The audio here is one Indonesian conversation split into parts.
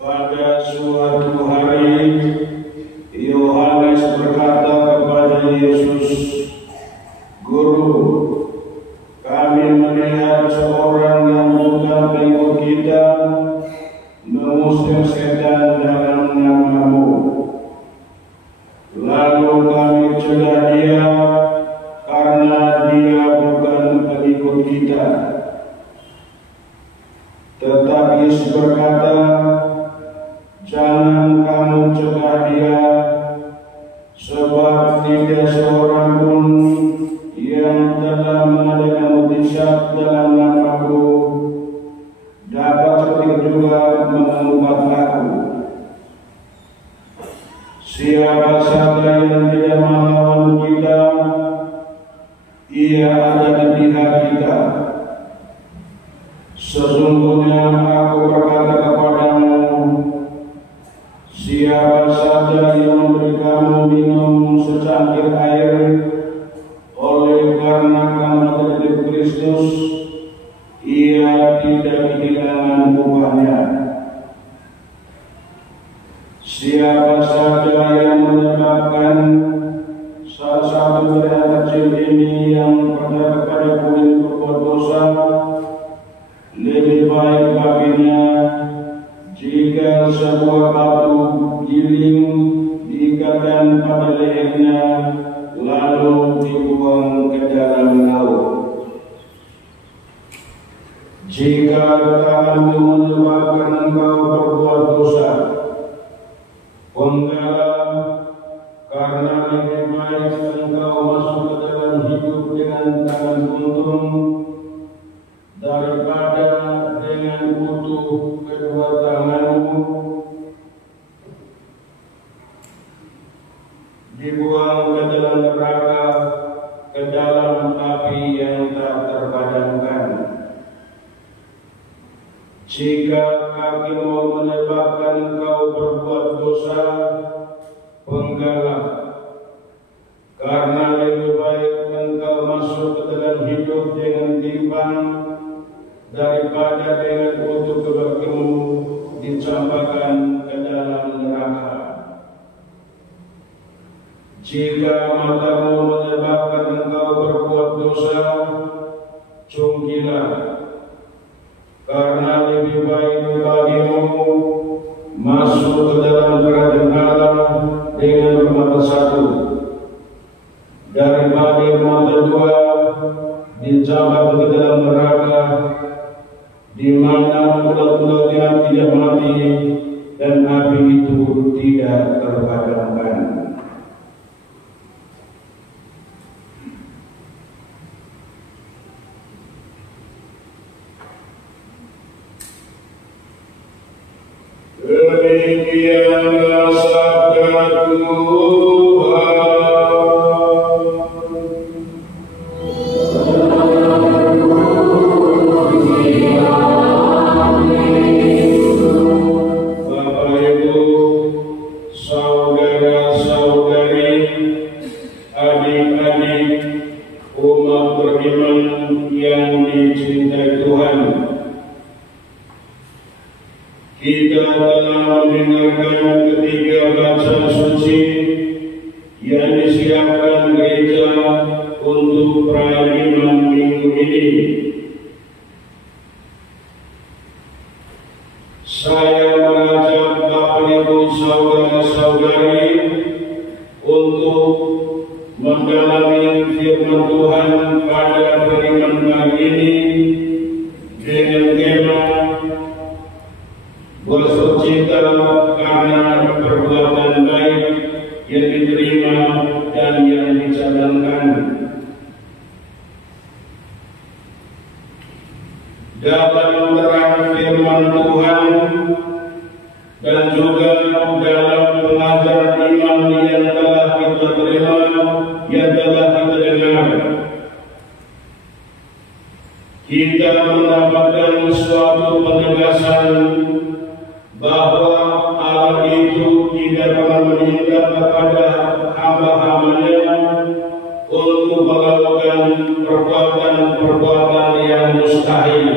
Pada suatu hari, Yohanes berkata kepada Yesus, "Guru, kami melihat seorang yang bukan pengikut kita mengusir setan dalam nama-Mu. Lalu kami cegah dia karena dia bukan pengikut kita." Tetapi Yesus berkata, "Jangan kamu cegah dia, sebab tidak seorang pun yang telah mengadakan mukjizat dalam nama-Ku dapat seperti juga mengubah Aku. Siapa saja yang tidak melawan kita, ia ada di pihak kita. Sesungguhnya Aku berkata kepadamu, siapa saja yang memberi kamu minum secangkir air oleh karena kamu dari Kristus, ia tidak kehilangan upahnya. Siapa saja yang menyebabkan salah satu dari anak kecil ini yang pernah kepada kulit berbuat dosa, lebih baik baginya jika sebuah batu giling diikatkan pada lehernya lalu dibuang ke dalam laut. Jika tanganmu menyebabkan engkau berbuat dosa, penggalah, karena lebih baik engkau masuk ke dalam hidup dengan tangan buntung daripada dengan utuh kedua tanganmu dibuang ke dalam neraka, ke dalam api yang tak terpadamkan. Jika kakimu menyebabkan engkau berbuat dosa, penggalah, karena lebih baik engkau masuk ke dalam hidup dengan timpang daripada dengan utuh kakimu dicampakkan ke dalam neraka. Jika matamu menyebabkan engkau berbuat dosa, cungkilah, karena lebih baik bagimu masuk ke dalam kerajaan Allah dengan bermata satu daripada mata dua dicampakkan ke dalam neraka, di mana ulat-ulat yang tidak mati dan api itu tidak terpadamkan. Demikianlah sabda Tuhan. Bapak Ibu, saudara-saudari, adik-adik, umat beriman yang dicintai Tuhan, Kita telah mendengarkan ketiga baca suci yang disiapkan gereja untuk perayaan minggu ini. Saya mengajak Bapak Ibu saudara-saudari untuk mendalami firman Tuhan pada hari pagi ini dengan tema bersukacita karena perbuatan baik yang diterima dan yang dicadangkan. Dalam terang firman Tuhan dan juga dalam pengajaran iman yang telah kita terima, yang telah kita dengar, kita mendapatkan suatu penegasan bahwa Allah itu tidak pernah meninggal kepada hamba-hambanya untuk melakukan perbuatan-perbuatan yang mustahil.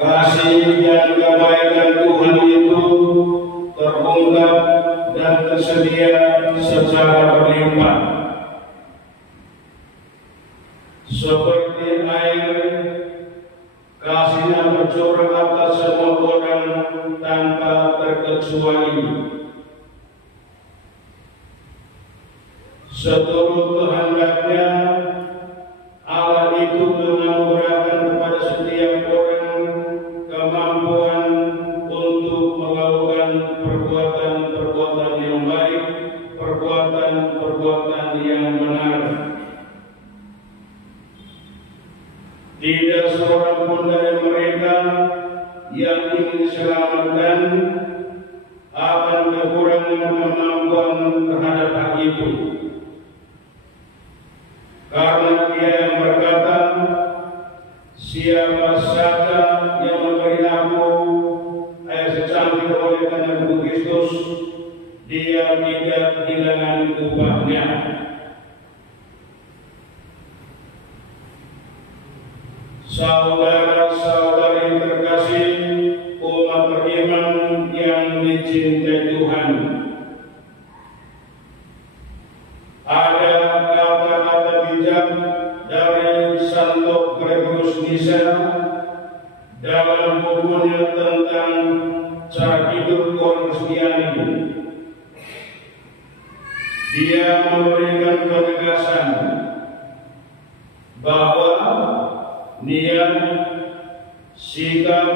Kasih dan kebaikan Tuhan itu terungkap dan tersedia secara berlimpah. Seperti air, kasihnya bercurah atas semua orang tanpa terkecuali. Seturut kehendaknya, Allah itu menganugerahkan kepada setiap orang kemampuan untuk melakukan perbuatan-perbuatan yang baik, perbuatan-perbuatan yang benar. Tidak seorang pun dari mereka yang ingin diselamatkan akan kekurangan kemampuan terhadap hal itu. Karena Dia yang berkata, siapa saja yang memberi aku air secangkir oleh karena Kristus, dia tidak kehilangan upahnya. Saudara-saudari terkasih, umat beriman yang dicintai Tuhan, ada kata-kata bijak dari Santo Gregorius Nyssa dalam bukunya tentang cara hidup orang Kristiani. Dia memberikan penegasan bahwa niat, sikap,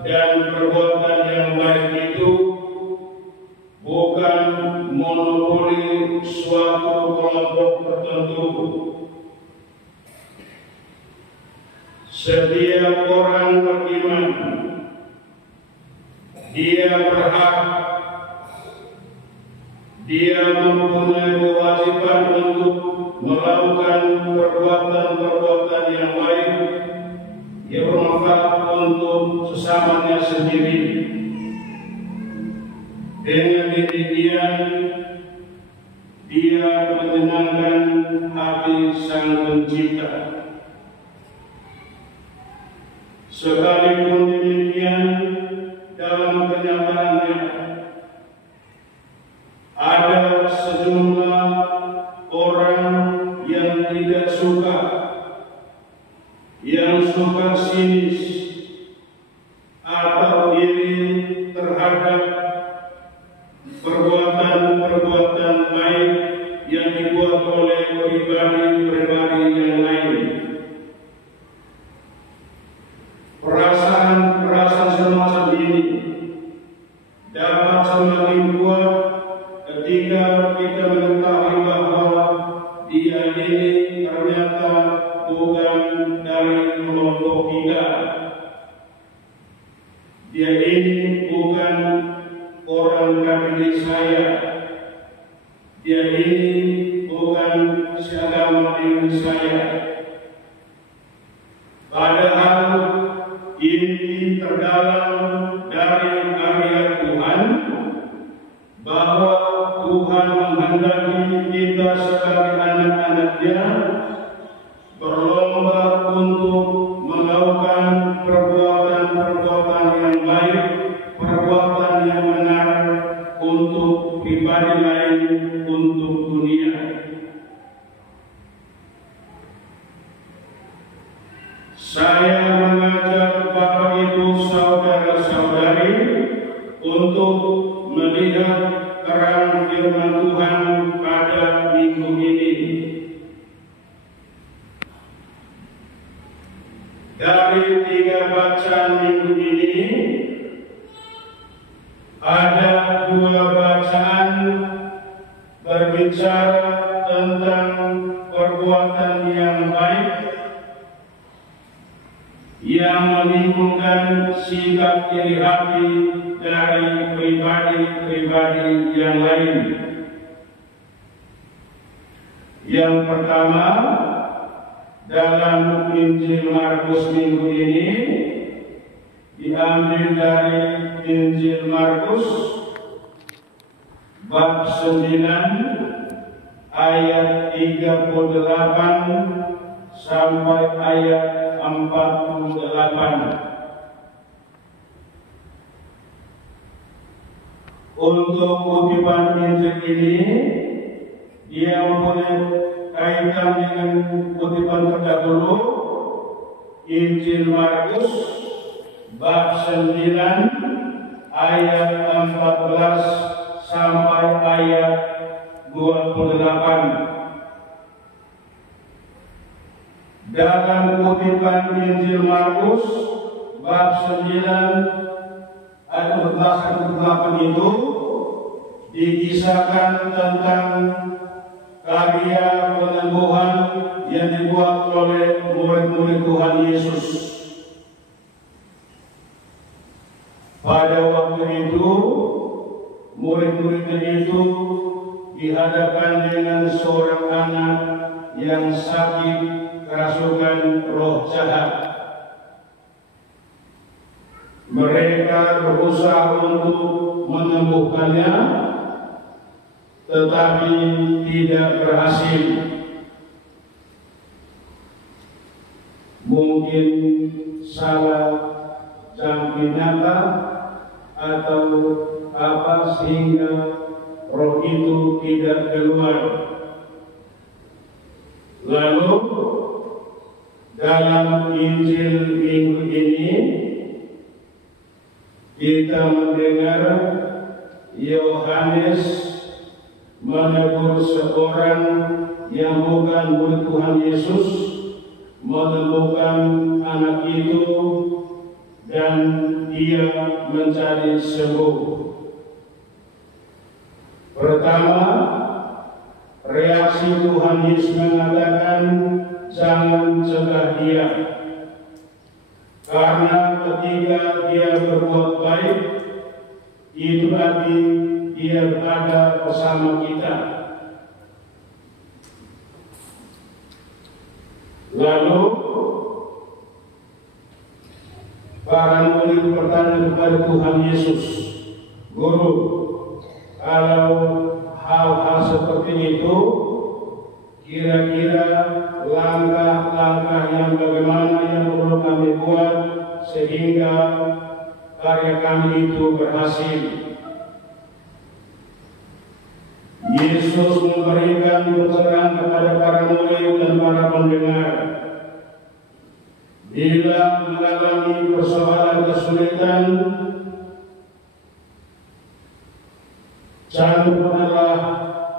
dan perbuatan yang baik itu bukan monopoli suatu kelompok tertentu. Setiap orang beriman, dia berhak, dia mempunyai kewajiban untuk melakukan perbuatan-perbuatan yang baik yang bermanfaat untuk sesamanya sendiri. Dengan demikian, dia menyenangkan hati Sang Pencipta. Sekalipun demikian, dalam kenyataannya ada sejumlah orang yang tidak suka, yang suka sinis atau iri terhadap perbuatan-perbuatan baik yang dibuat oleh pribadi-pribadi yang lain. Perasaan semacam ini dapat semakin kuat ketika kita mengetahui bahwa dia ini ternyata bukan dari kelompok kita. Dia ini bukan orang kabinet saya. Dia ini bukan seagama dengan saya. Padahal ini terdalam dari ayat Tuhan bahwa Tuhan menghendaki kita sebagai anak-anak-Nya berlomba Saya mengajak Bapak Ibu saudara-saudari untuk melihat terang firman Tuhan pada minggu ini. Dari 3 bacaan minggu ini, ada 2 bacaan berbicara tentang perbuatan yang baik yang menimbulkan sikap iri hati dari pribadi-pribadi yang lain. Yang pertama, dalam Injil Markus minggu ini diambil dari Injil Markus bab 9 ayat 38 sampai ayat 48. Untuk kutipan Injil ini, dia mempunyai kaitan dengan kutipan terdahulu, Injil Markus bab 9 ayat 14 sampai ayat 28. Dalam kutipan Injil Markus bab 9 ayat 14 sampai 28 itu dikisahkan tentang karya penyembuhan yang dibuat oleh murid-murid Tuhan Yesus. Pada waktu itu, murid-murid itu dihadapkan dengan seorang anak yang sakit kerasukan roh jahat. Mereka berusaha untuk menyembuhkannya, tetapi tidak berhasil. Mungkin salah jangkit nyata atau apa sehingga roh itu tidak keluar. Lalu dalam Injil minggu ini kita mendengar Yohanes menegur seorang yang bukan murid Tuhan Yesus, menemukan anak itu dan dia mencari sembuh. Pertama, reaksi Tuhan Yesus mengatakan jangan cegah dia, karena ketika dia berbuat baik itu berarti dia berada bersama kita. Lalu para murid bertanya kepada Tuhan Yesus, Guru, kalau hal-hal seperti itu, kira-kira langkah-langkah yang bagaimana yang perlu kami buat sehingga karya kami itu berhasil? Yesus memberikan pencerahan kepada para murid dan para pendengar. Bila mengalami persoalan kesulitan, jangan adalah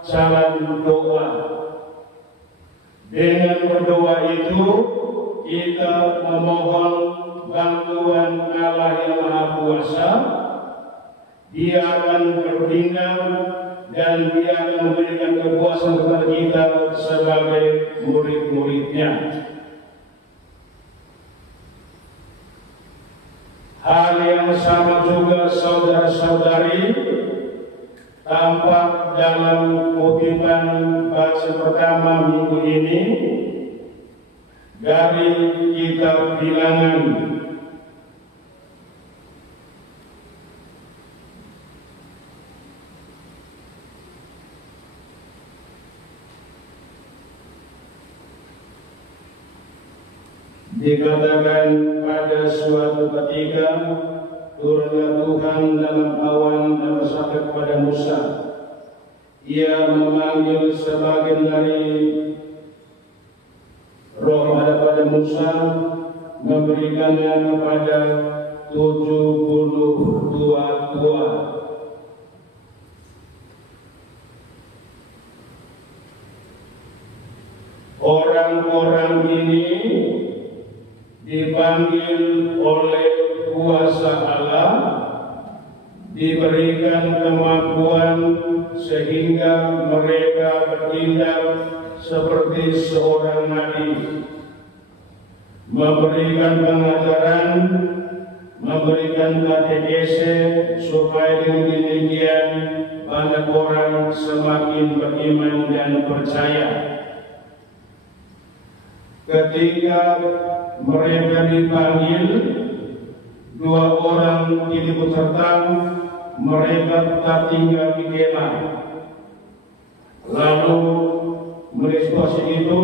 jalan doa. Dengan berdoa itu kita memohon bantuan Allah yang Maha Kuasa. Dia akan bertindak dan dia akan memberikan kepuasan kepada kita sebagai murid-muridnya. Hal yang sama juga saudara-saudari tampak dalam kutipan bacaan pertama minggu ini dari kitab Bilangan. Dikatakan pada suatu ketika turunlah Tuhan dalam awan dan bersabda kepada Musa. Ia memanggil sebagian dari roh ada pada Musa, memberikannya kepada 72 tua. Orang-orang ini dipanggil oleh kuasa Allah, diberikan kemampuan sehingga mereka bertindak seperti seorang nabi, memberikan pengajaran, memberikan katekese, supaya dengan demikian banyak orang semakin beriman dan percaya. Ketika mereka dipanggil, 2 orang tidak serta mereka tetap tinggal di kemah. Lalu merespons itu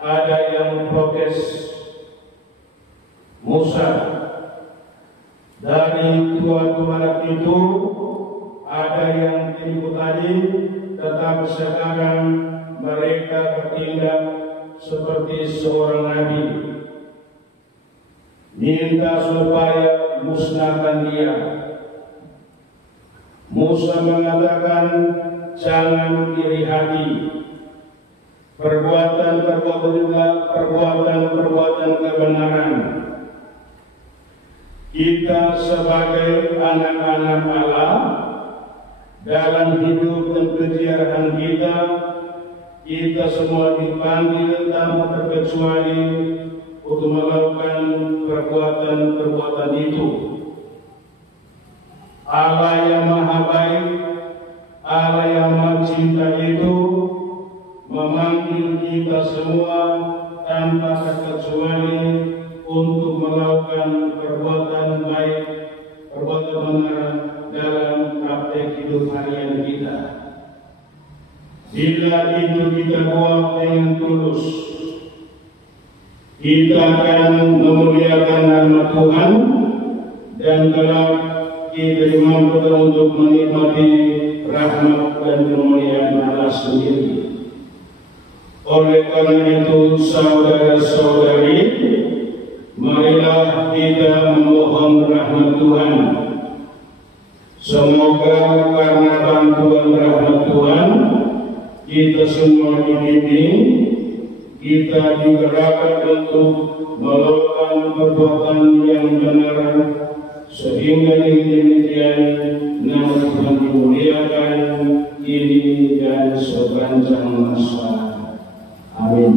ada yang protes. Musa, dari tua-tua itu ada yang ikut tadi, tetapi sekarang mereka bertindak seperti seorang nabi. Minta supaya musnahkan dia. Musa mengatakan, jangan iri hati. Perbuatan kebenaran. Kita sebagai anak-anak Allah, dalam hidup dan kejiaraan kita semua dipanggil tanpa terkecuali untuk melakukan perbuatan-perbuatan itu. Allah yang maha baik, Allah yang maha cinta itu memanggil kita semua tanpa terkecuali untuk melakukan perbuatan baik, perbuatan benar dalam praktek hidup harian kita. Bila itu kita buat dengan tulus, kita akan memuliakan nama Tuhan dan kelak kita mampu untuk menikmati rahmat dan kemuliaan Allah sendiri. Oleh karena itu, saudara-saudari, marilah kita memohon rahmat Tuhan. Semoga karena bantuan rahmat Tuhan, kita semua dibimbing, kita digerakkan untuk melakukan perbuatan yang benar, sehingga dengan demikian nama Tuhan dimuliakan ini dan sepanjang masa. Amin.